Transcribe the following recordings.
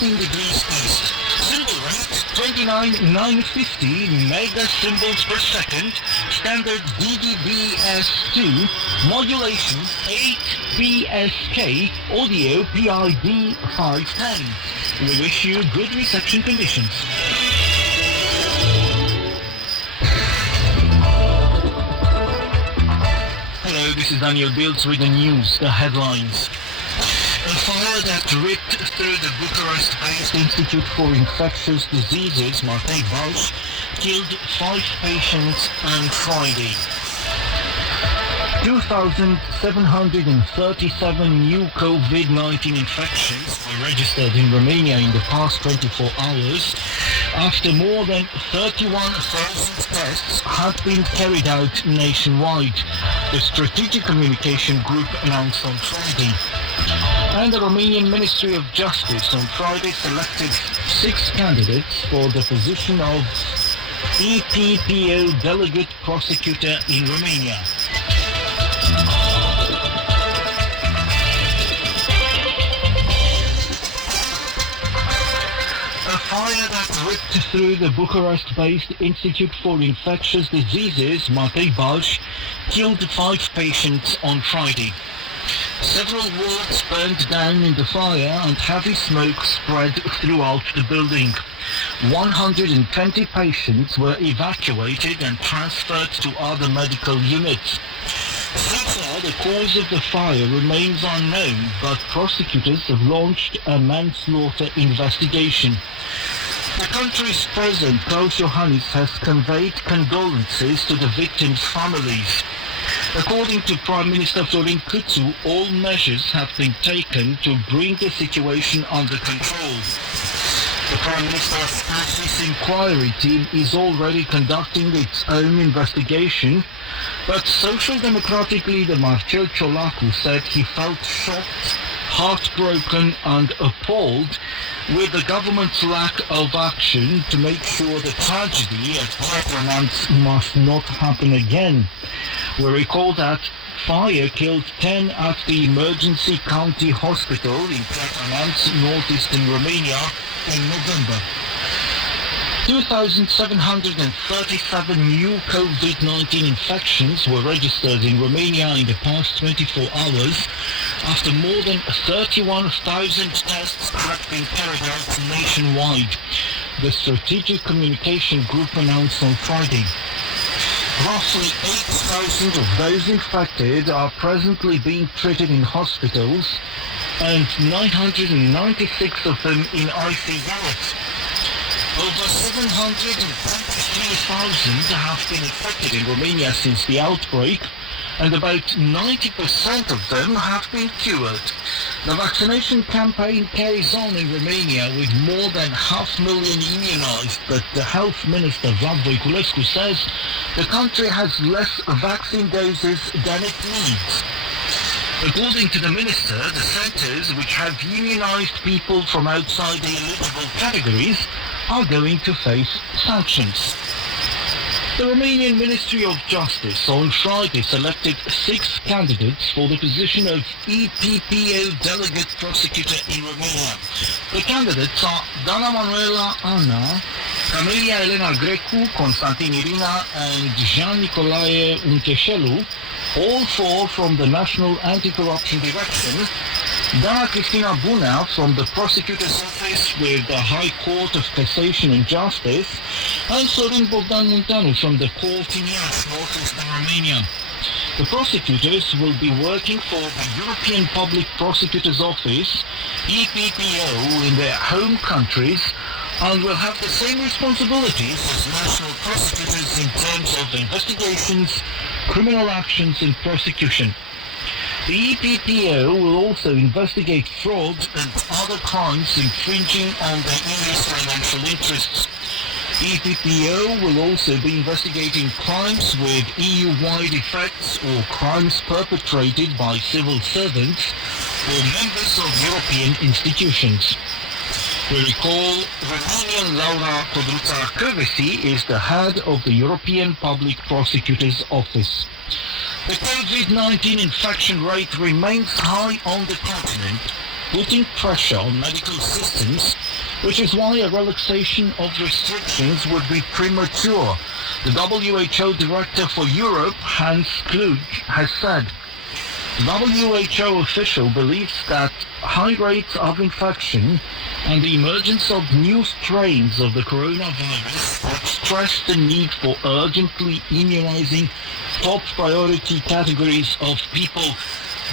16 degrees east. Symbol rate 29,950 megasymbols per second. Standard DDBS2. Modulation 8 PSK. Audio PID 510. We wish you good reception conditions. Hello, this is Daniel Biltz with the news, the headlines. A fire that ripped through the Bucharest-based Institute for Infectious Diseases, Martei Balș, killed 5 patients on Friday. 2,737 new COVID-19 infections were registered in Romania in the past 24 hours, after more than 31,000 tests had been carried out nationwide, the Strategic Communication Group announced on Friday. And the Romanian Ministry of Justice on Friday selected 6 candidates for the position of EPPO Delegate Prosecutor in Romania. A fire that ripped through the Bucharest-based Institute for Infectious Diseases, Martei Balș, killed 5 patients on Friday. Several wards burned down in the fire and heavy smoke spread throughout the building. 120 patients were evacuated and transferred to other medical units. So far, the cause of the fire remains unknown, but prosecutors have launched a manslaughter investigation. The country's president, Klaus Iohannis, has conveyed condolences to the victims' families. According to Prime Minister Florin Câțu, all measures have been taken to bring the situation under control. The Prime Minister's Crisis Inquiry team is already conducting its own investigation, but Social Democratic leader Marcel Ciolacu said he felt shocked, heartbroken and appalled with the government's lack of action to make sure the tragedy at Piatra must not happen again. We recall that fire killed 10 at the Emergency County Hospital in Piatra, northeastern Romania, in November. 2,737 new COVID-19 infections were registered in Romania in the past 24 hours, after more than 31,000 tests had been carried out nationwide, the Strategic Communication Group announced on Friday. Roughly 8,000 of those infected are presently being treated in hospitals, and 996 of them in ICUs. Over 723,000 have been infected in Romania since the outbreak, and about 90% of them have been cured. The vaccination campaign carries on in Romania with more than 500,000 immunized, but the Health Minister Vlad Voiculescu says the country has less vaccine doses than it needs. According to the minister, the centers which have immunized people from outside the eligible categories are going to face sanctions. The Romanian Ministry of Justice on Friday selected 6 candidates for the position of EPPO Delegate Prosecutor in Romania. The candidates are Dana Manuela Ana, Camelia Elena Grecu, Constantin Irina and Jean Nicolae Uncheșelu, all 4 from the National Anti-Corruption Direction, Dana Cristina Bunea from the Prosecutor's Office with the High Court of Cassation and Justice, and Sorin Bogdan Munteanu from the Court in Iași, northeastern Romania. The prosecutors will be working for the European Public Prosecutor's Office, EPPO, in their home countries, and will have the same responsibilities as national prosecutors in terms of investigations, criminal actions and prosecution. The EPPO will also investigate fraud and other crimes infringing on the EU's financial interests. EPPO will also be investigating crimes with EU-wide effects or crimes perpetrated by civil servants or members of European institutions. We recall Romanian Laura Codruța-Kövesi is the head of the European Public Prosecutor's Office. The COVID-19 infection rate remains high on the continent, putting pressure on medical systems which is why a relaxation of restrictions would be premature. The WHO Director for Europe, Hans Kluge, has said, the WHO official believes that high rates of infection and the emergence of new strains of the coronavirus have stressed the need for urgently immunizing top priority categories of people,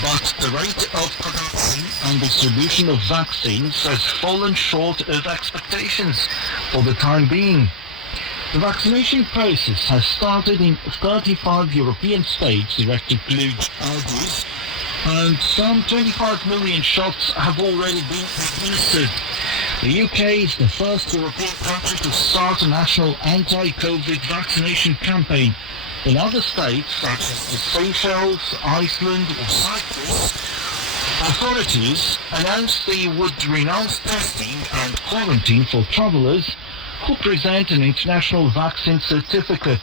but the rate of production and distribution of vaccines has fallen short of expectations for the time being. The vaccination process has started in 35 European states, Director Kluge argues, and some 25 million shots have already been administered. The UK is the first European country to start a national anti-COVID vaccination campaign. In other states, such as the Seychelles, Iceland or Cyprus, authorities announced they would renounce testing and quarantine for travellers who present an international vaccine certificate.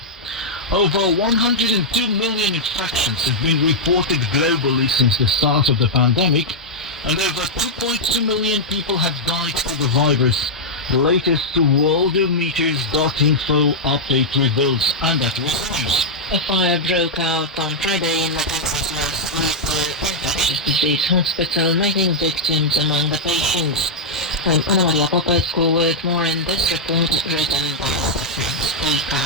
Over 102 million infections have been reported globally since the start of the pandemic, and over 2.2 million people have died of the virus. The latest worldometers.info update reveals, and that was the news. A fire broke out on Friday in the country's most local infectious disease hospital, making victims among the patients. I'm Anna Maria Popescu with more in this report written by Stefan Stojka.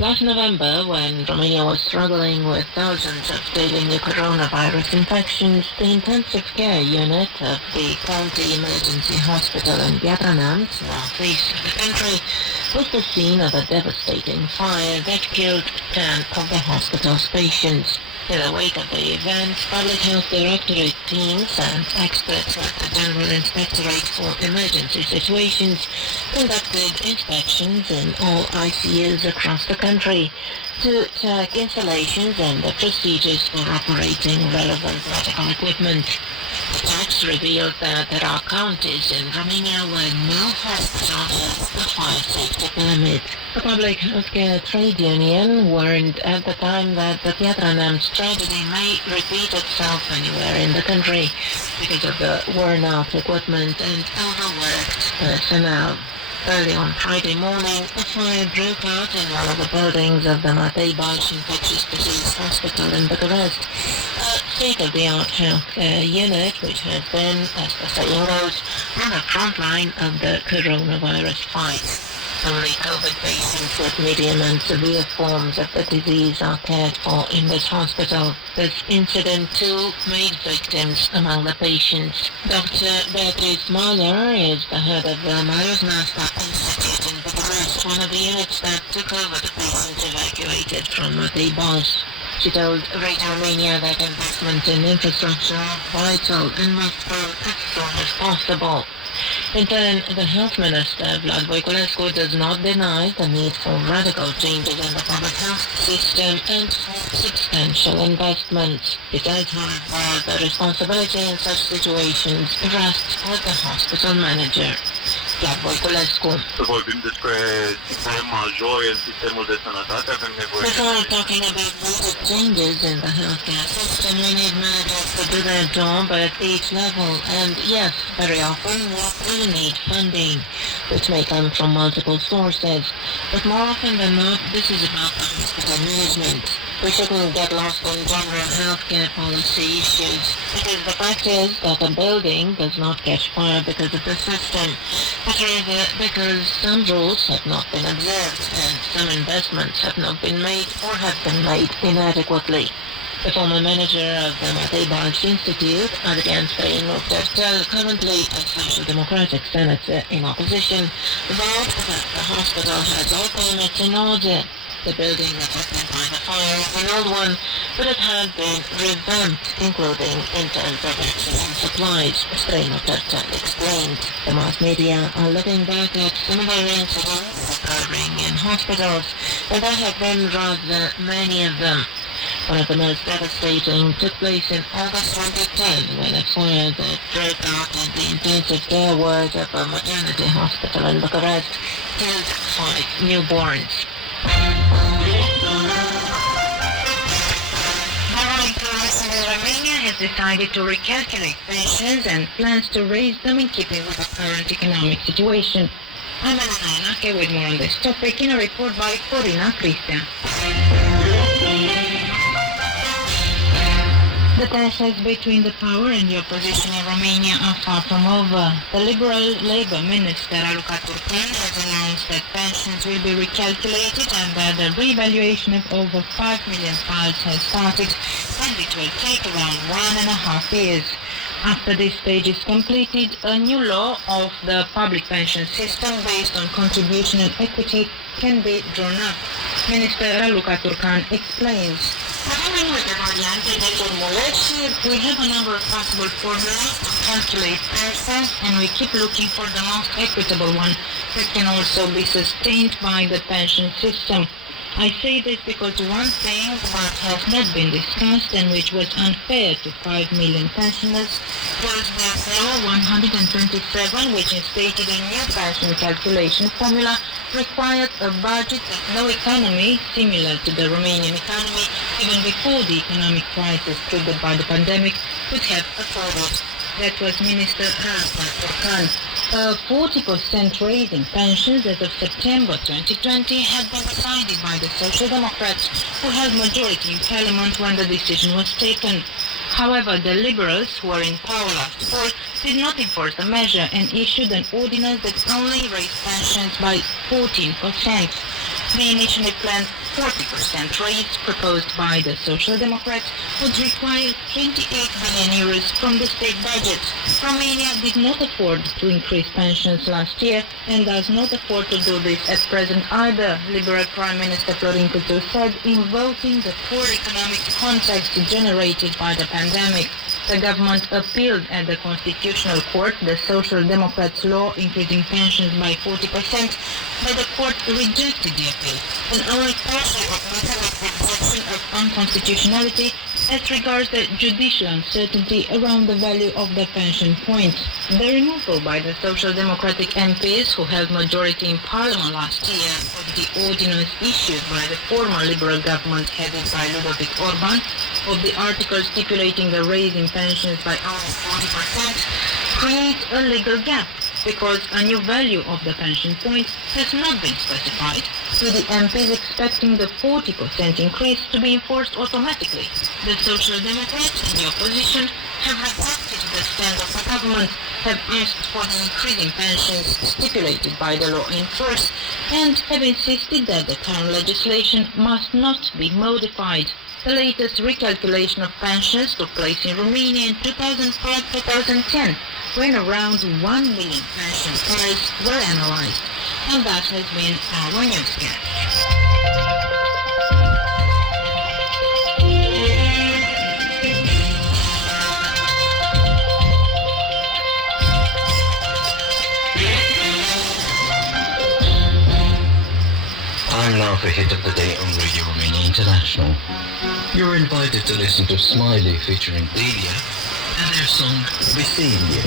Last November, when Romania was struggling with thousands of daily new coronavirus infections, the intensive care unit of the County Emergency Hospital in Piatra Neamț, northeast of the country, was the scene of a devastating fire that killed 10 of the hospital's patients. In the wake of the event, Public Health Directorate teams and experts at the General Inspectorate for Emergency Situations conducted inspections in all ICUs across the country to check installations and the procedures for operating relevant medical equipment. The checks revealed that there are counties in Romania where no hospital has the fire safety permit. The Public Healthcare Trade Union warned at the time that the Piatra Neamț tragedy may repeat itself anywhere in the country because of the worn-out equipment and overworked personnel. Early on Friday morning, a fire broke out in one of the buildings of the Matei Balch Infectious Disease Hospital in Bucharest, a state-of-the-art healthcare unit which has been, as the saying goes, on the front line of the coronavirus fight. Only COVID patients with medium and severe forms of the disease are cared for in this hospital. This incident too made victims among the patients. Dr. Beatrice Mahler is the head of the Marosnasta Institute in Bucharest, one of the units that took over the patients evacuated from Matei Balch. She told Radio Romania that investment in infrastructure are vital and must go as soon as possible. In turn, the Health Minister, Vlad Voiculescu, does not deny the need for radical changes in the public health system and for substantial investments. He says, however, the responsibility in such situations rests with the hospital manager. Vlad Voiculescu. Vorbim despre sisteme majore în sistemul de sănătate, avem nevoie. Before talking about major changes in the healthcare system, we need managers to do their job at each level. And yes, very often we do need funding, which may come from multiple sources. But more often than not, this is about the hospital management. We shouldn't get lost in general healthcare policy issues, because the fact is that a building does not catch fire because of the system, but rather because some rules have not been observed and some investments have not been made or have been made inadequately. The former manager of the Matei Balch Institute, Adrian Străinu-Tertel, currently a Social Democratic senator in opposition, vowed that the hospital has all permits in order. The building affected by the fire is an old one, but it had been revamped, including in terms of oxygen supplies, Străinu-Tertel explained. The mass media are looking back at similar incidents occurring in hospitals, and there have been rather many of them. One of the most devastating took place in August 2010 when a fire that broke out in the intensive care ward of a maternity hospital in Bucharest killed 5 newborns. Radio Romania has decided to recalculate pensions and plans to raise them in keeping with the current economic situation. I'm Elena Yanake with more on this topic in a report by Corina Cristea. The tensions between the power and the opposition in Romania are far from over. The Liberal Labour Minister Raluca Turcan has announced that pensions will be recalculated and that the revaluation of over 5 million files has started, and it will take around 1.5 years. After this stage is completed, a new law of the public pension system based on contribution and equity can be drawn up. Minister Raluca Turcan explains. We have a number of possible formulas to calculate pensions, and we keep looking for the most equitable one that can also be sustained by the pension system. I say this because one thing that has not been discussed and which was unfair to 5 million pensioners was that Law 127, which instated a new pension calculation formula, required a budget that no economy similar to the Romanian economy, even before the economic crisis triggered by the pandemic, could have afforded. That was Minister Raluca Turcan. A 40% raise in pensions as of September 2020 had been decided by the Social Democrats, who held majority in Parliament when the decision was taken. However, the Liberals, who were in power last fall, did not enforce the measure and issued an ordinance that only raised pensions by 14%. The initially planned 40% raise proposed by the Social Democrats would require 28 billion euros from the state budget. Romania did not afford to increase pensions last year and does not afford to do this at present either, Liberal Prime Minister Florin Câțu said, invoking the poor economic context generated by the pandemic. The government appealed at the Constitutional Court the Social Democrats' law increasing pensions by 40%, but the court rejected the appeal and only partially admitted the objection of unconstitutionality as regards the judicial uncertainty around the value of the pension point. The removal by the Social Democratic MPs, who held majority in Parliament last year, of the ordinance issued by the former Liberal government headed by Ludovic Orban, of the article stipulating the raise in pensions by only 40%, creates a legal gap because a new value of the pension point has not been specified, with the MPs expecting the 40% increase to be enforced automatically. The Social Democrats in the opposition have rejected the stand of the government, have asked for the increase in pensions stipulated by the law in force, and have insisted that the current legislation must not be modified. The latest recalculation of pensions took place in Romania in 2005-2010, when around 1 million pension files were analyzed. And that has been our newscast. Time now for Hit of the Day on Radio Romania International. You're invited to listen to Smiley featuring Delia and their song Veselje.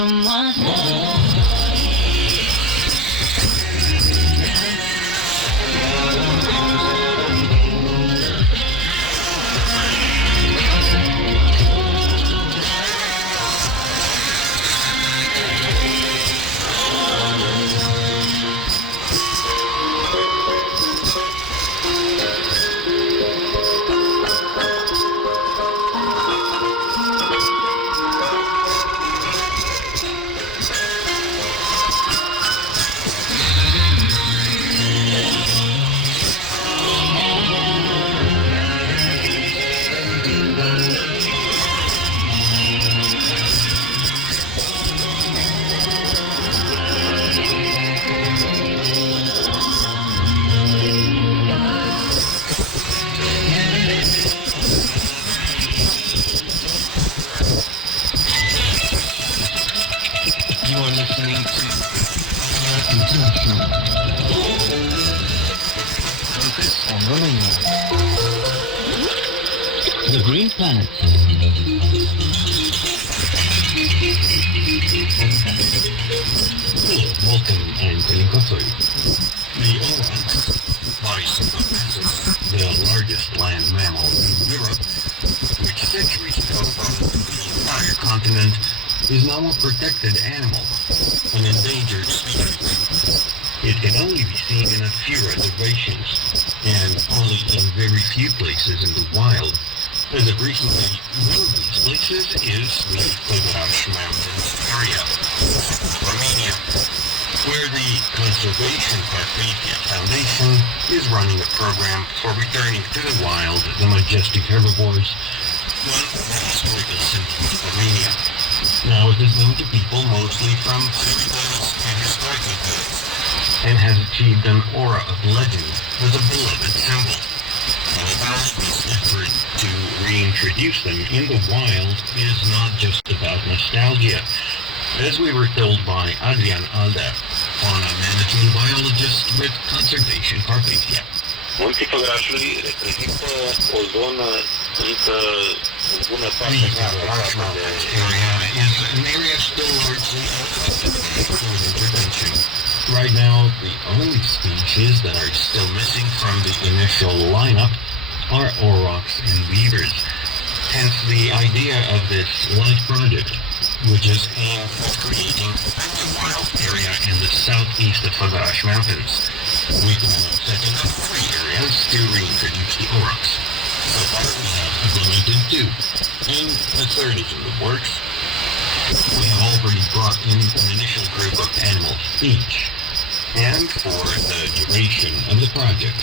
frumoasă. The Green Planet. Welcome, I'm Colin Kotoy. The aurochs, the largest land mammal in Europe, which centuries ago roamed the entire continent, is now a protected animal, an endangered species. It can only be seen in a few reservations, and only in very few places in the wild. As of recently, one of these places is the Făgăraș Mountains area, Romania, where the Conservation Carpathia Foundation is running a program for returning to the wild the majestic herbivores, one of the historical symbols of Romania. Now it is known to people mostly from fairytales and historical tales, and has achieved an aura of legend as a beloved symbol. However, this effort to reintroduce them in the wild is not just about nostalgia. As we were told by Adrian Alda, fauna management biologist with Conservation Carpathia. Munții Făgărașului reprezintă o zonă încă în bună parte neafectată de... area is an area still largely unaffected by intervention. Right now, the only species that are still missing from the initial lineup are aurochs and beavers. Hence the idea of this life project, which is aimed at creating a wild area in the southeast of Făgăraș Mountains. We plan on setting up 3 areas to reintroduce the aurochs. So far we have implemented 2, and a third is in the works. We have already brought in an initial group of animals each. And for the duration of the project,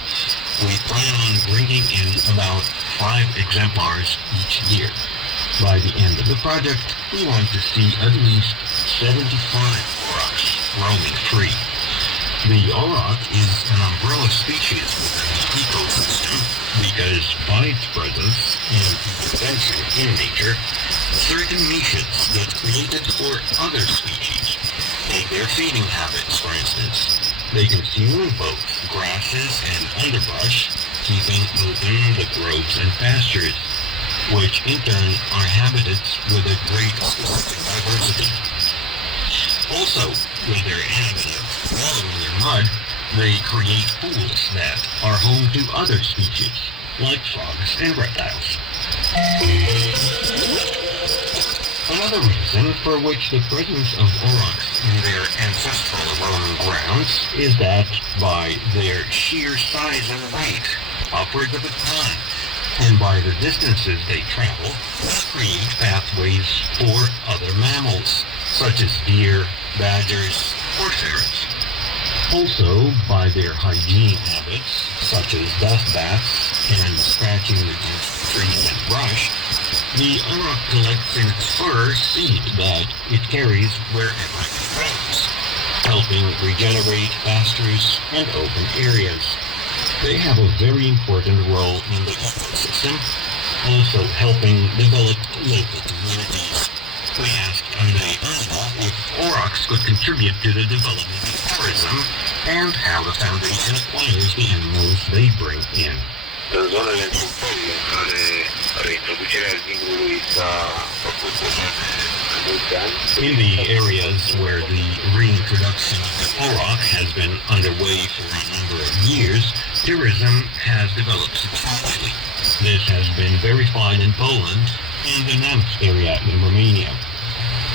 we plan on bringing in about 5 exemplars each year. By the end of the project, we want to see at least 75 aurochs roaming free. The auroch is an umbrella species within the ecosystem because by its presence and intervention in nature, certain niches get created for other species. Take their feeding habits, for instance. They consume both grasses and underbrush, keeping open the groves and pastures, which in turn are habitats with a great specific diversity. Also, with their habit of wallowing in mud, they create pools that are home to other species, like frogs and reptiles. Another reason for which the presence of aurochs in their ancestral roaming grounds is that by their sheer size and weight, upwards of a ton, and by the distances they travel, create pathways for other mammals, such as deer, badgers, or ferrets. Also, by their hygiene habits, such as dust baths and scratching against trees and brush, the auroch collects in its fur seed that it carries wherever it roams, helping regenerate pastures and open areas. They have a very important role in the ecosystem, also helping develop local communities. We asked Andrei Alba if aurochs could contribute to the development of tourism and how the foundation acquires the animals they bring in. În zonele întâmplării în care reintroducerea zingului s-a făcut deja de In the areas where the reintroduction of the OROC has been underway for a number of years, tourism has developed substantially. This has been verified in Poland and the Neamț area in Romania.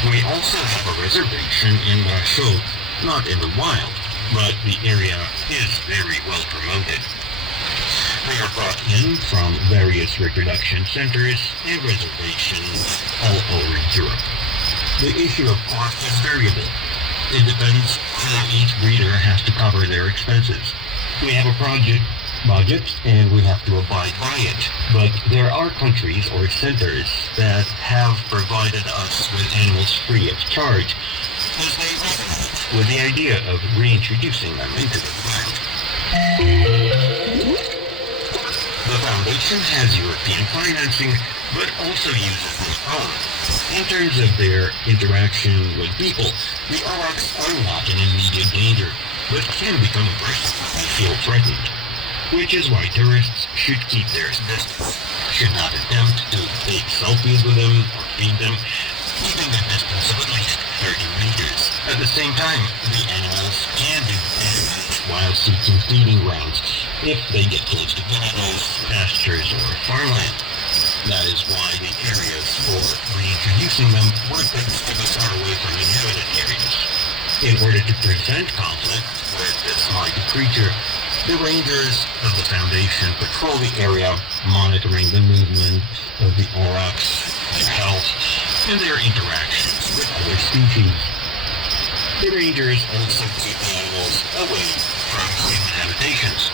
We also have a reservation in Brașov, not in the wild, but the area is very well promoted. They are brought in from various reproduction centers and reservations all over Europe. The issue of cost is variable. It depends how each breeder has to cover their expenses. We have a project budget and we have to abide by it. But there are countries or centers that have provided us with animals free of charge as they resonate with the idea of reintroducing them into the wild. The foundation has European financing, but also uses their own. In terms of their interaction with people, the aurochs are not in immediate danger, but can become aggressive if they feel threatened, which is why tourists should keep their distance, should not attempt to take selfies with them or feed them, keeping a distance of at least 30 meters. At the same time, the animals can do damage while seeking feeding grounds if they get close to villages, pastures, or farmland. That is why the areas for reintroducing them were fixed to be far away from inhabited areas. In order to prevent conflict with this mighty creature, the rangers of the Foundation patrol the area, monitoring the movement of the aurochs, their health, and their interactions with other species. The rangers also keep the animals away from human habitations.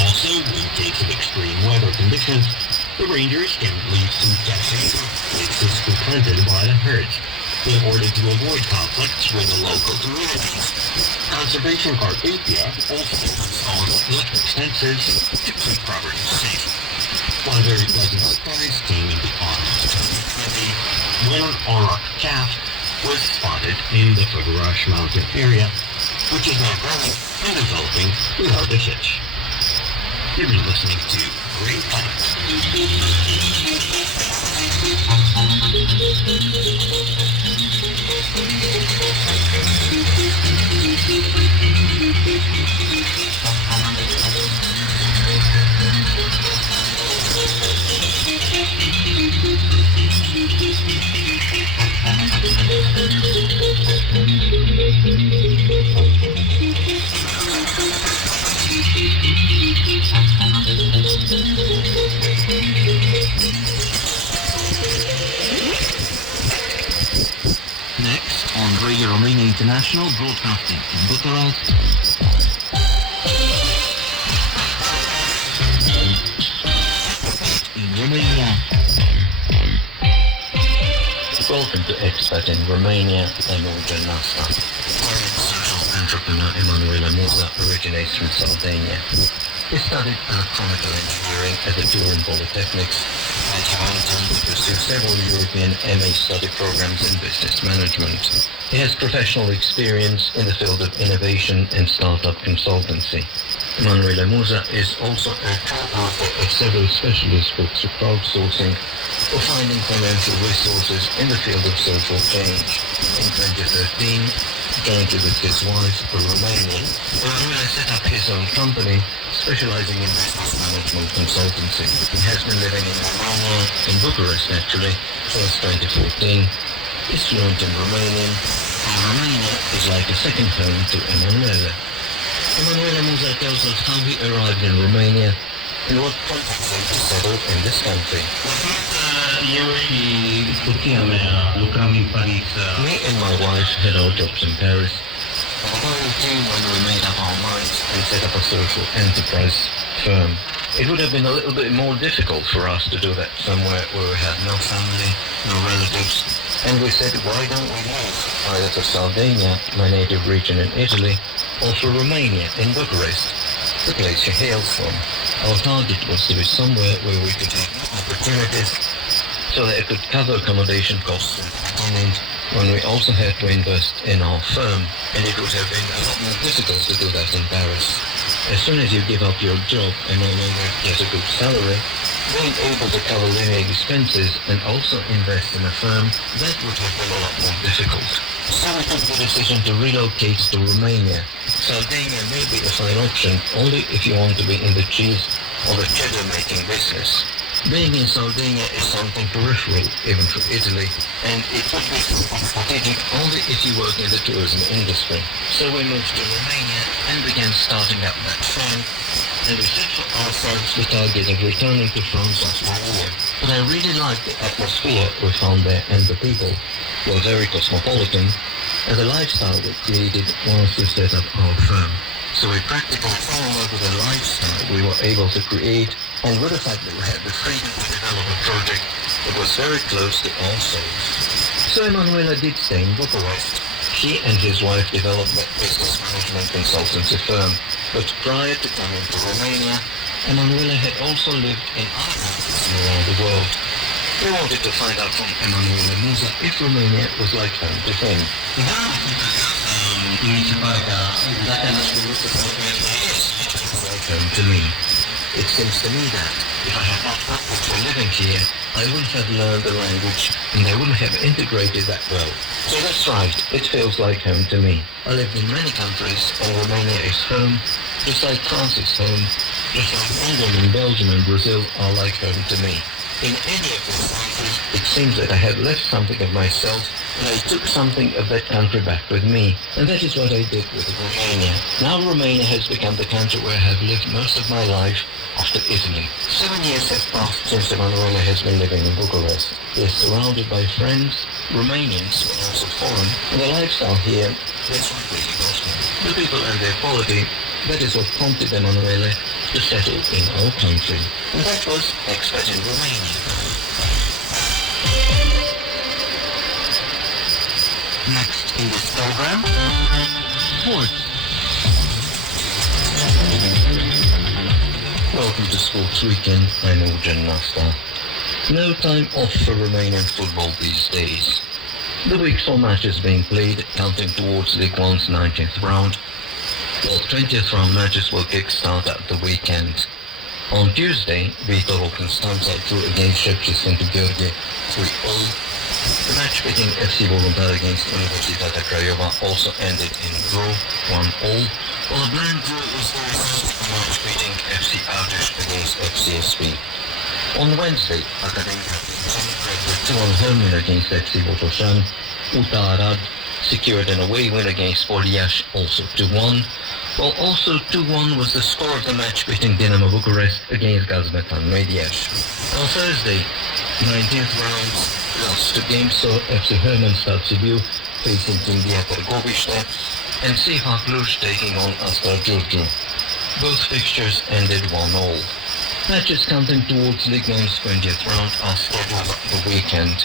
Also, in case of extreme weather conditions, the rangers can leave food caches in places frequented by the herds in order to avoid conflicts with the local communities. Conservation Carpathia also installs electric fences to keep property safe. One very pleasant surprise came in the autumn of 2020 when an auroch calf was spotted in the Făgăraș mountain area, which is now growing and developing without a hitch. You've been listening to Great Planet. Next on Radio Romania International, broadcasting from Bucharest. In Romania. Welcome to Expat in Romania, I'm Olga Nasta. Social entrepreneur Emanuela Musa originates from Sardinia. He studied electronical engineering at the Turin Polytechnics and went on to pursue several European MA study programs in business management. He has professional experience in the field of innovation and startup consultancy. Emanuela Musa is also a co-author of several specialist books for crowdsourcing or finding financial resources in the field of social change. In 2013, jointly with his wife, a Romanian, Emanuela set up his own company specializing in business management consultancy. He has been living in Romania, in Bucharest actually, since 2014. He's fluent in Romanian, and Romania is like a second home to Emanuela. Emanuela Musa tells us how he arrived in Romania and what prompted him to settle in this country. Eu și soția mea lucram în Paris. Me and my wife had our jobs in Paris. The time came when we made up our minds and set up a social enterprise firm. It would have been a little bit more difficult for us to do that somewhere where we had no family, no relatives. And we said, why don't we move either to Sardinia, my native region in Italy, or to Romania, in Bucharest, the place she hails from. Our target was to be somewhere where we could have opportunities so that it could cover accommodation costs in Poland when we also had to invest in our firm, and it would have been a lot more difficult to do that in Paris. As soon as you give up your job and no longer get a good salary, Being able to cover living expenses and also invest in a firm, that would have been a lot more difficult. So we took the decision to relocate to Romania. Sardinia may be a fine option only if you want to be in the cheese or the cheddar making business. Being in Sardinia is something peripheral, even for Italy, and it would be strategic only if you work in the tourism industry. So we moved to Romania and began starting up that firm, and we set for ourselves the target of returning to France after a year. But I really liked the atmosphere we found there, and the people were very cosmopolitan, and the lifestyle we created once we set up our firm. So we practically fell in love with the lifestyle we were able to create, and with the fact that we had the freedom to develop a project that was very close to our souls. So Emanuela did stay in Bucharest. She and his wife developed that business management consultancy firm, but prior to coming to Romania, Emanuela had also lived in other countries around the world. We wanted to find out from Emanuela Musa if Romania was like home to him. Like home to me. It seems to me that if I had not opted for living here, I wouldn't have learned the language and I wouldn't have integrated that well. So that's right, it feels like home to me. I lived in many countries and Romania is home, just like France is home, just like England and Belgium and Brazil are like home to me. In any of these countries, it seems that I had left something of myself and I took something of that country back with me. And that is what I did with Romania. Now Romania has become the country where I have lived most of my life after Italy. 7 years have passed since Emanuela has been living in Bucharest. He is surrounded by friends, Romanians, but also foreign, and the lifestyle here is what really got me. The people and their quality, that is what prompted Emanuela to settle in our country. And that was Expat in Romania. Next in this program, sports. Welcome to Sports Weekend. I'm Eugen Nasta. No time off for Romanian football these days. The week's 4 matches being played, counting towards League One's 19th round, while 20th round matches will kick-start at the weekend. On Tuesday, Viitorul Constanța drew against Șepcescu Gheorghe 3-0. The match between FC Voluntar against Universitatea Craiova also ended in draw 1-1, while a blank draw was the result of the match between FC Ardeș against FCSB. On Wednesday, Academica grabbed a 2-1 home win against FC Botoșani. UTA Arad secured an away win against Poliaș, also 2-1, while also 2-1 was the score of the match between Dinamo Bucharest against Gazmetan Mediaș. On Thursday, 19th round, lost to GameStop FC Hermannstad Sibiu facing India Târgoviște and CH Cluj taking on Astra Giurgiu. Both fixtures ended 1-1. Matches counting towards League One's 20th round are scheduled for the weekend.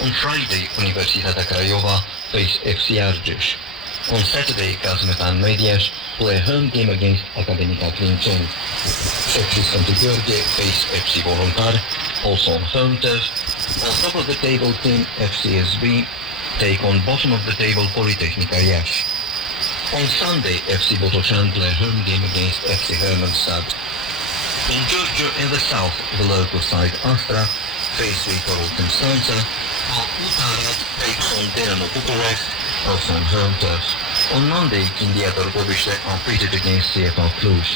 On Friday, Universitatea Craiova face FC Argeș. On Saturday, Gazmetan Mediaș play a home game against Academica Clinceni. Șepcescu Gheorghe face FC Voluntar, also on home turf, while top of the table team FCSB take on bottom of the table Politehnica Iași. On Sunday, FC Botoșani play a home game against FC Hermannstad. In Giurgiu in the south, the local side Astra face Viitorul Constanța, while UTA Arad takes on Dinamo Bucharest, also on home turf. On Monday, India Târgoviște are pitted against CH Cluj.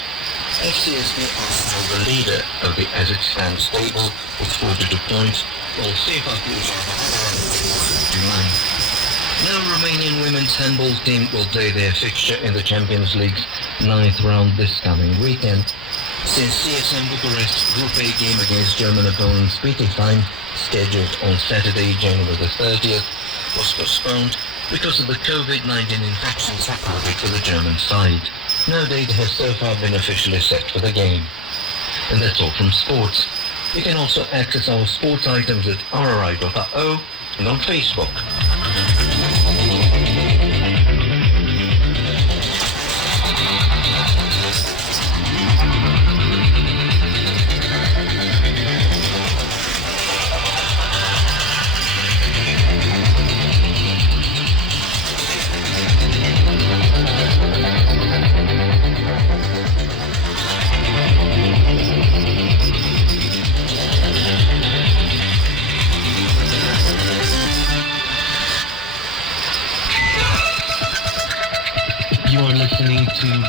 FCSB are still the leader of the as it stands table with 42 points, while CH Cluj are the other with 39. No Romanian women's handball team will play their fixture in the Champions League's 9th round this coming weekend, since CSM Bucharest Group A game against German opponents Bietigheim, scheduled on Saturday, January the 30th, was postponed because of the COVID-19 infections reported for the German side. No date has so far been officially set for the game. And that's all from sports. You can also access our sports items at rri.io and on Facebook.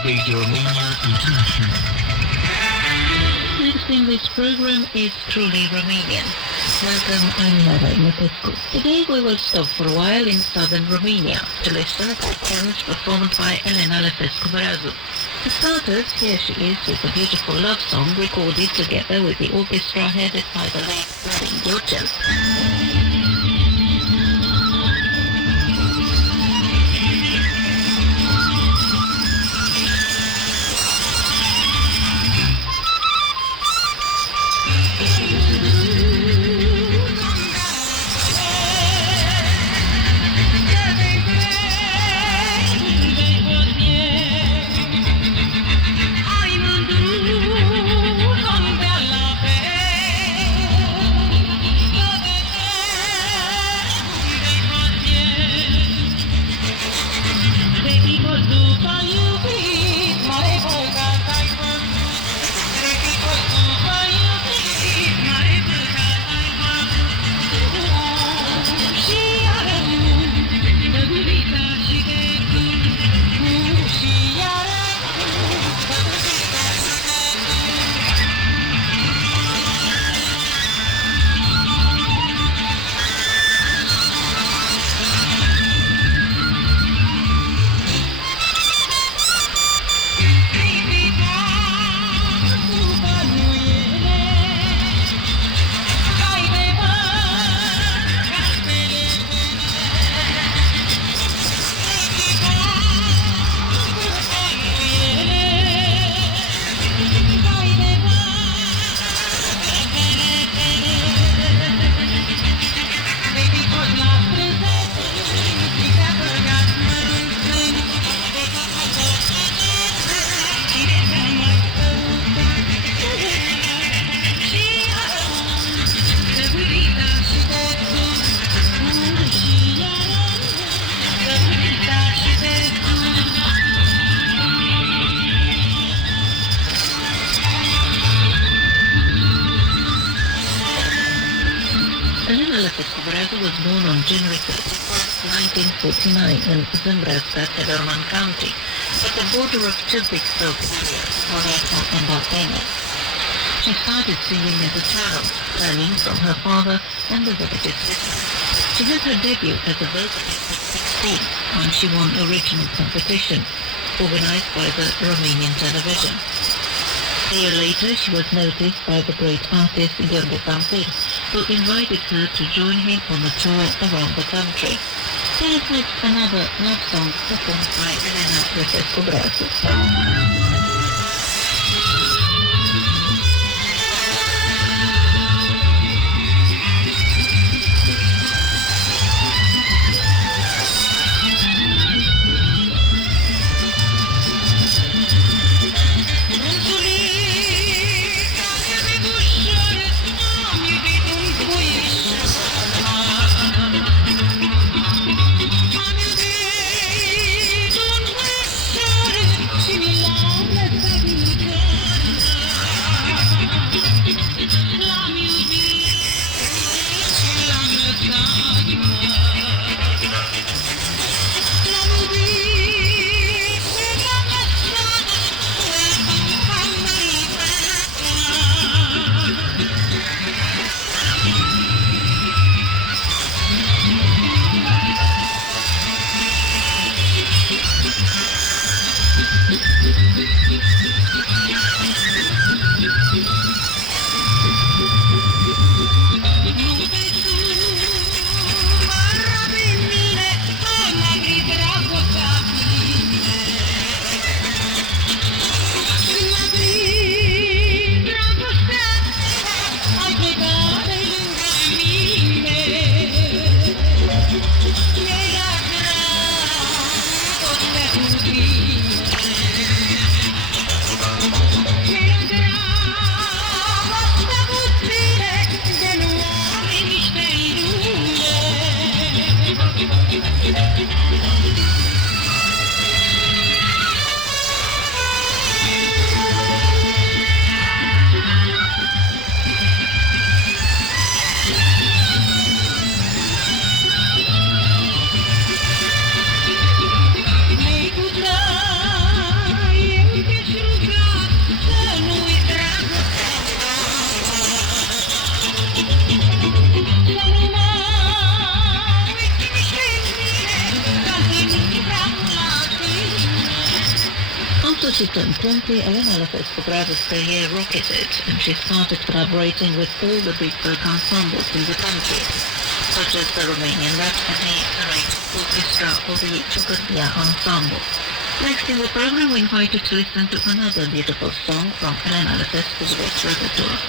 Radio Romania International. Next in this program is Truly Romanian. Welcome, I'm Lara Imatescu. Today we will stop for a while in southern Romania to listen to tunes performed by Elena Lefescu-Brazu. For starters, here she is with a beautiful love song recorded together with the orchestra headed by the late Florin Gheorgel. Was born on January 31st, 1949 in Zâmbreața, Teleorman County, at the border of Chiswick-Stoke areas, Moreșa and Oltenia. She started singing as a child, learning from her father and the village sisters. She had her debut as a vocalist at 16 when she won a regional competition organized by the Romanian television. A year later, she was noticed by the great artist Gheorghe Tamtir, who invited her to join him on a tour around the country. Here is next another love song performed by Elena Lefescu-Brazu. Similar 2020, Elena Lefescu-Braza's career rocketed, and she started collaborating with all the big folk ensembles in the country, such as the Romanian Rhapsody, the Rachel Orchestra, or the Ciocărlia Ensemble. Next in the program, we invite you to listen to another beautiful song from Elena Lefescu's rich repertoire.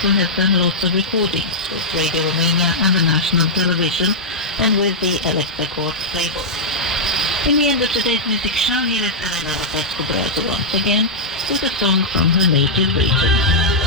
Has done lots of recordings with Radio Romania and the national television and with the Alex Records label. In the end of today's music show, here is Elena Lefescu-Braza once again with a song from her native region.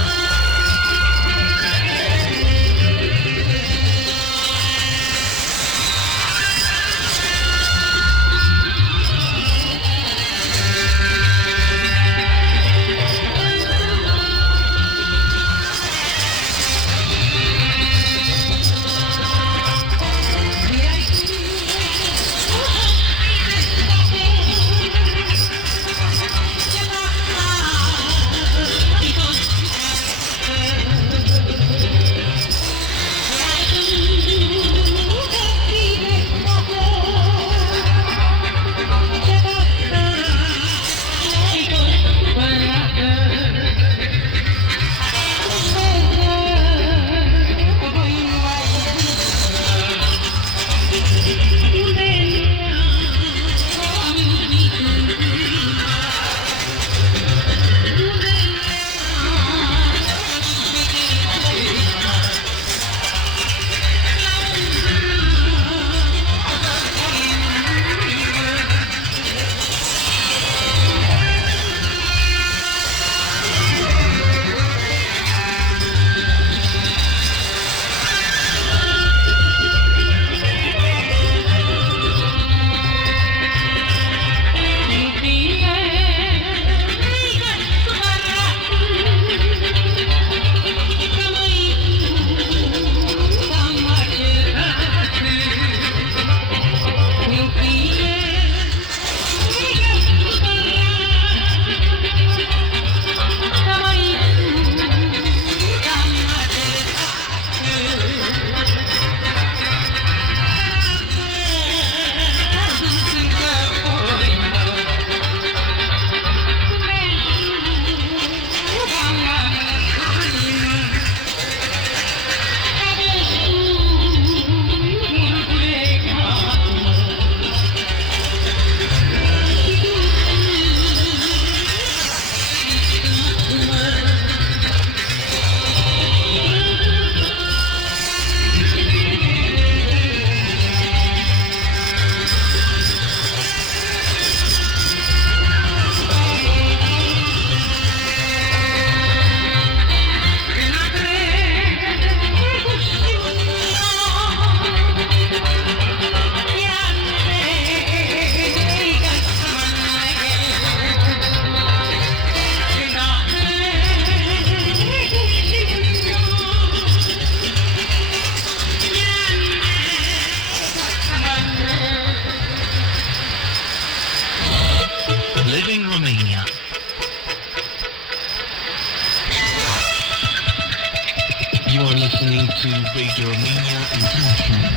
to Radio Romania International.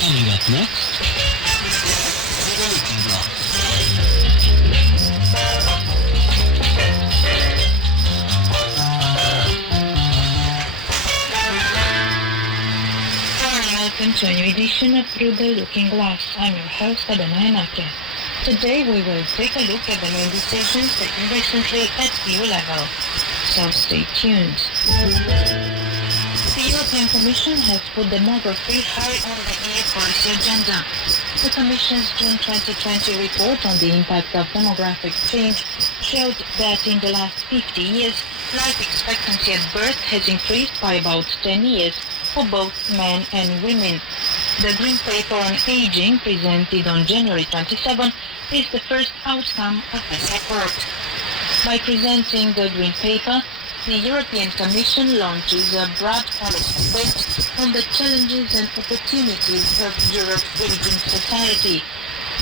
Coming up next, The Looking Glass. Welcome to a new edition of Through the Looking Glass. I'm your host, Adana Enake. Today we will take a look at the main decisions taken recently at EU level. So stay tuned. The European Commission has put demography high on the EU policy agenda. The Commission's June 2020 report on the impact of demographic change showed that in the last 50 years, life expectancy at birth has increased by about 10 years for both men and women. The Green Paper on Aging, presented on January 27, is the first outcome of this report. By presenting the Green Paper, the European Commission launches a broad policy debate on the challenges and opportunities of Europe's aging society.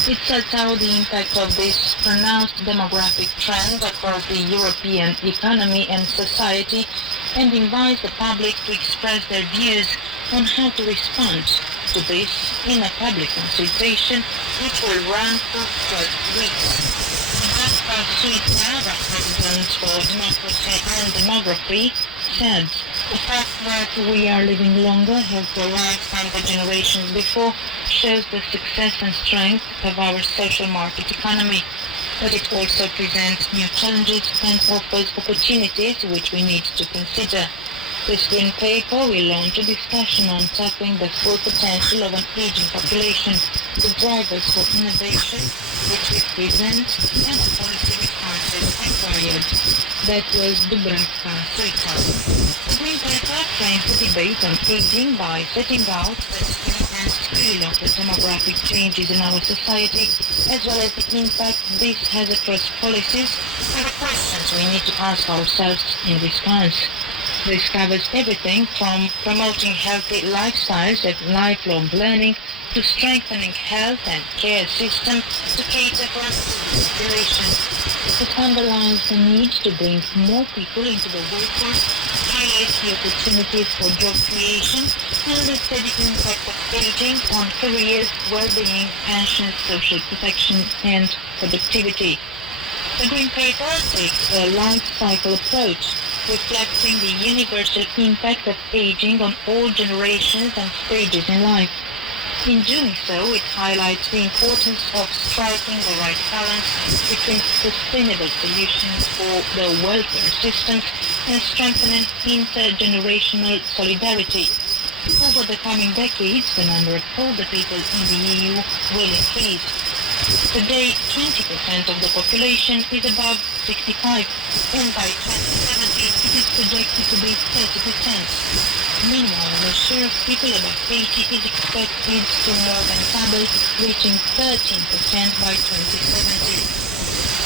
It sets out the impact of this pronounced demographic trend across the European economy and society, and invites the public to express their views on how to respond to this in a public consultation which will run for 12 weeks. SAITAMA, President for Democracy and Demography, said, "The fact that we are living longer, healthier lives than the generations before shows the success and strength of our social market economy. But it also presents new challenges and offers opportunities which we need to consider." This Green Paper will launch a discussion on tackling the full potential of an aging population, the drivers for innovation, which we present, and the policy responses required. That was Dubravka Suica. The Green Paper frames the debate on aging by setting out the scope and scale of the demographic changes in our society, as well as the impact this has across policies and the questions we need to ask ourselves in response. This covers everything from promoting healthy lifestyles and lifelong learning to strengthening health and care systems to cater for the population. It underlines the need to bring more people into the workforce, highlights the opportunities for job creation, and the steady impact of aging on careers, well-being, pensions, social protection, and productivity. The Green Paper takes a life cycle approach, reflecting the universal impact of aging on all generations and stages in life. In doing so, it highlights the importance of striking the right balance between sustainable solutions for the welfare systems and strengthening intergenerational solidarity. Over the coming decades, the number of older people in the EU will increase. Today, 20% of the population is above 65, and by 2070 it is projected to be 30%. Meanwhile, the share of people above 80 is expected to more than double, reaching 13% by 2070.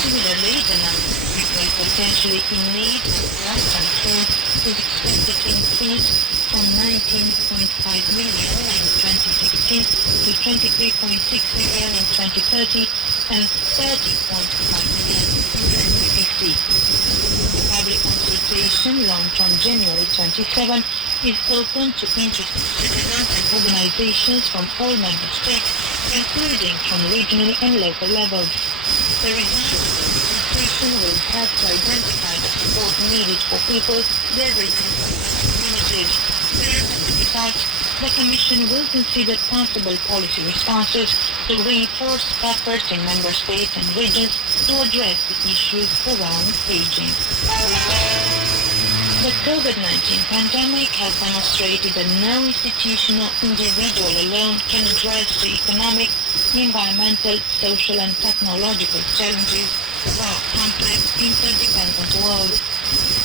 Similarly, the number of people potentially in need of long-term care is expected to increase from 19.5 million in 2016 to 23.6 million in 2030 and 30.5 million in 2050. The public consultation, launched on January 27, is open to interested citizens and organizations from all member states, including from regional and local levels. The results of the consultation will help to identify the support needed for people, their regions, and communities. Based on the results, the Commission will consider possible policy responses to reinforce efforts in member states and regions to address the issues around aging. The COVID-19 pandemic has demonstrated that no institutional individual alone can address the economic, environmental, social and technological challenges of our complex, interdependent world.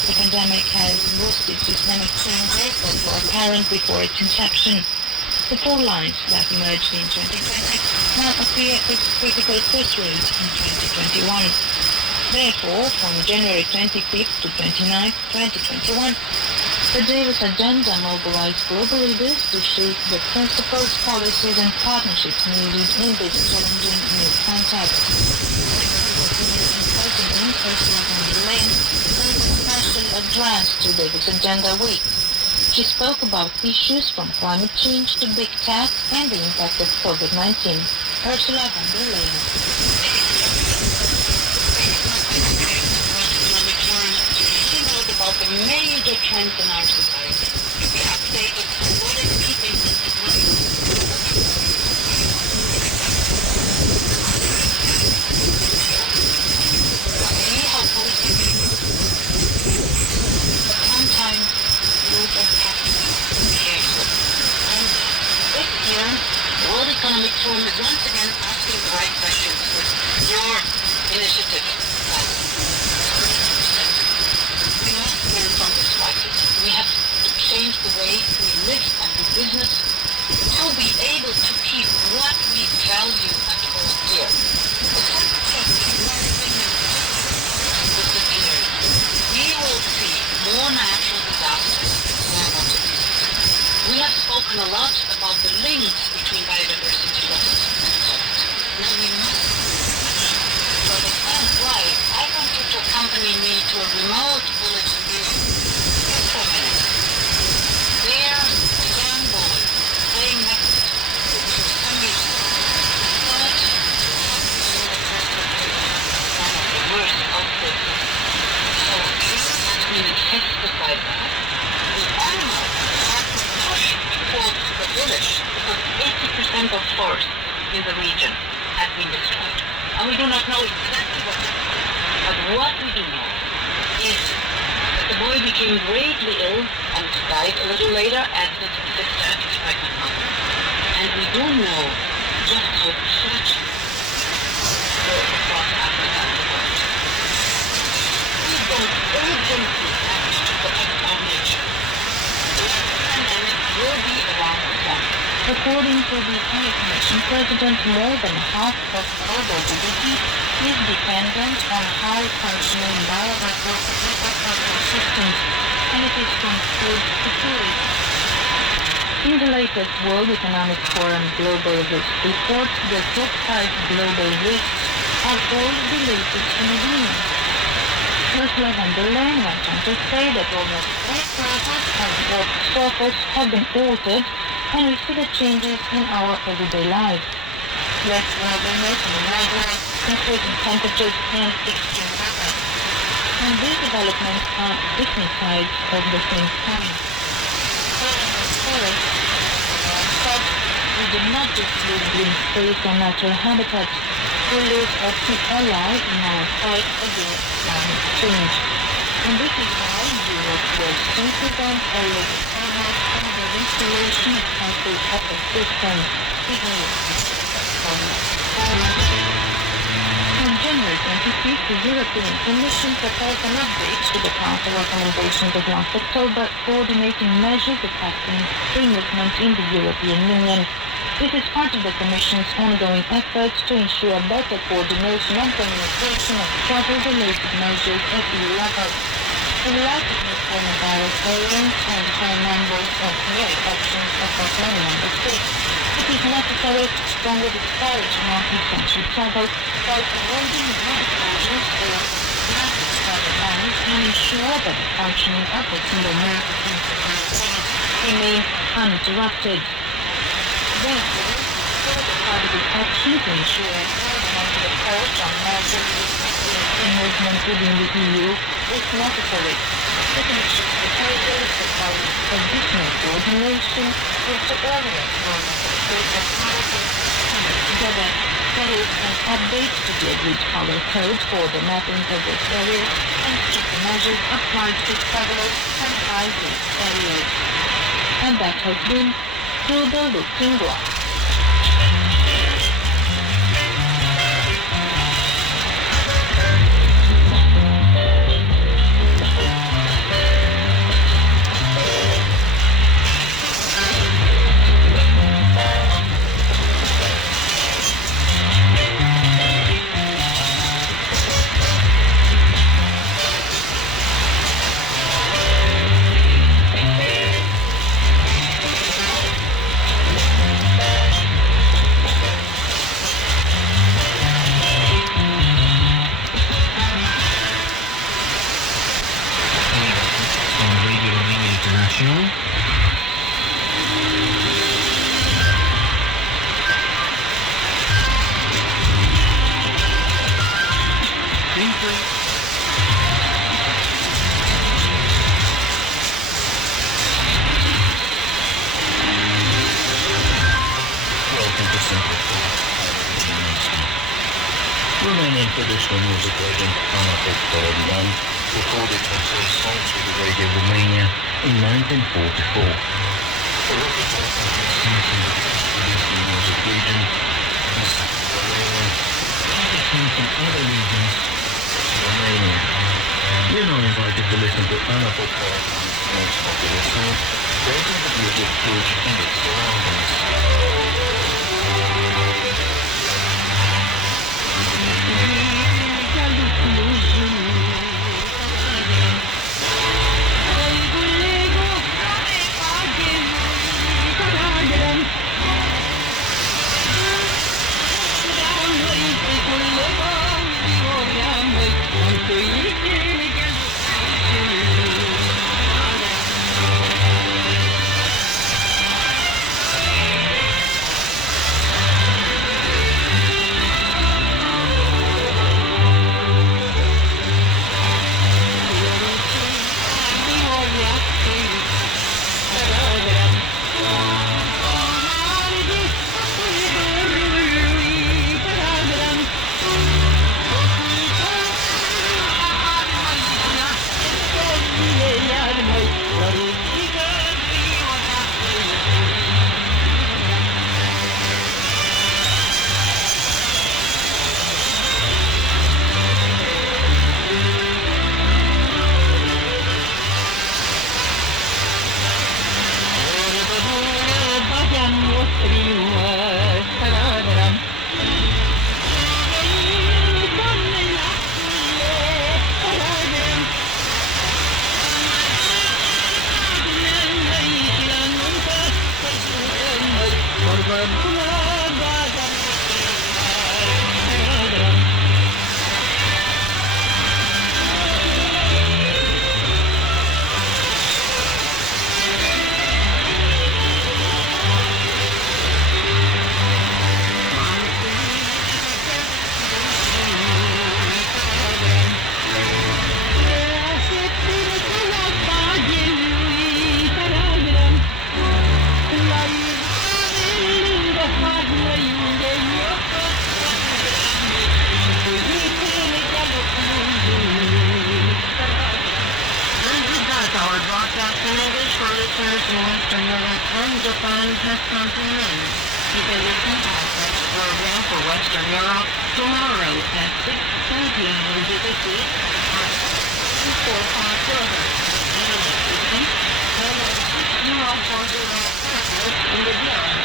The pandemic has boosted systemic changes that were apparent before its inception. The four lines that emerged in 2020 now appear as critical crossroads in 2021. Therefore, from January 25th to 29th, 2021, the Davis Agenda mobilized global leaders to shape the principles, policies and partnerships needed in this challenging new context. President Ursula von der Leyen gave a special address to Davis Agenda Week. She spoke about issues from climate change to big tech and the impact of COVID-19. Ursula von der Leyen. She knows about the major trends in our society. We updated what is keeping us sometimes you just have to be careful. And this year, the World Economic Forum is once again asking the right questions with your initiative. We must learn from this crisis. We have to change the way we live and do business to be able to keep what we value and hold dear. We will see more natural disasters and more water diseases. We have spoken a lot about the links between biodiversity loss and COVID. Now we must to understand why. I want you to accompany me to a remote village in Guinea. Just for a minute. There, a young boy playing next to some music. Thought it one of the worst outbreaks. So has been infested by that. The animal had to push towards the village because 80% of forests in the region had been destroyed. And we do not know exactly what happened. But what we do know is that the boy became gravely ill and died a little later, as did his sister and his pregnant mother. And we do know just how tragic it was after that the world. We don't urgently have to protect our nature. This pandemic will be around the corner. According to the Climate Commission President, more than half of global GDP is dependent on high-functioning biological systems, and it is from food to tourism. In the latest World Economic Forum Global Risk Report, the top 5 global risks are all related to marine. Ursula von der Leyen went on to say that almost 3/4 of Earth's surface have been altered, and we see the changes in our everyday lives. Less wilderness and wildlife, increasing temperatures and extreme weather. And these developments are different sides of the same coin. Forests, but we do not just lose green space and natural habitats. We lose a key ally in our fight against climate change. And this is why Europe was to prevent a living planet and the restoration of healthy ecosystems. On January 25th, the European Commission proposed an update to the Council recommendations of last October, coordinating measures affecting free movement in the European Union. This is part of the Commission's ongoing efforts to ensure better coordination and communication of travel-related measures at EU level. In light of the coronavirus variant and high numbers of new infections across many member states, it is necessary to strongly discourage non-essential travel while avoiding road closures or massive travel bans and ensure that the functioning of the single market remain uninterrupted. Therefore, further targeted action to ensure a coordinated approach on measures restricting free movement within the EU is necessary. The Commission's proposal requires additional coordination with the earlier states of policies coming together. That is, an update to the agreed color code for the mapping of those areas and stricter measures applied to travelers and high-risk areas. And that has been through the looking glass. traditional music legend Anna Popova recorded her first songs with the Radio Romania in 1944. The record sings in the traditional music region, and Romania, and came from other regions of Romania. You're now invited to listen to Anna Popova's most popular song, breaking the beauty of Cluj and its surroundings. Japan has come to an end. You can listen to our next program for Western Europe tomorrow at 6:10 p.m. on BBC at 245 kilohertz. And next weekend, and at 6040 kilohertz in the beyond.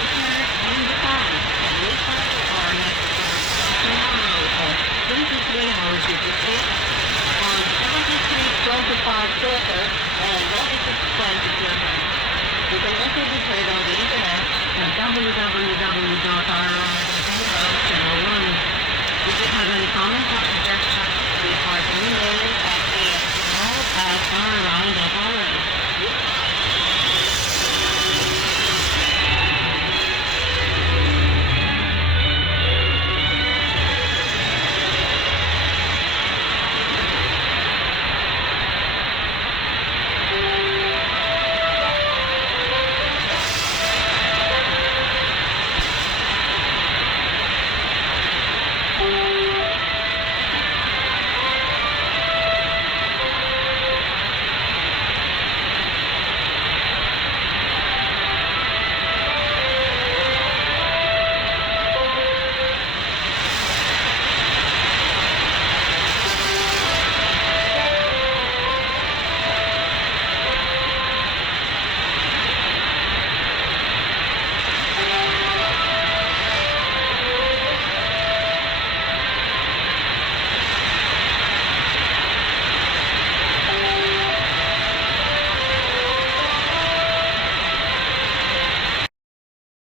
Internet and the phone. And listen to our next program tomorrow at 23 hours BBC on 7325 kilohertz and 9620 kilohertz. You can also be heard on the internet at www.ir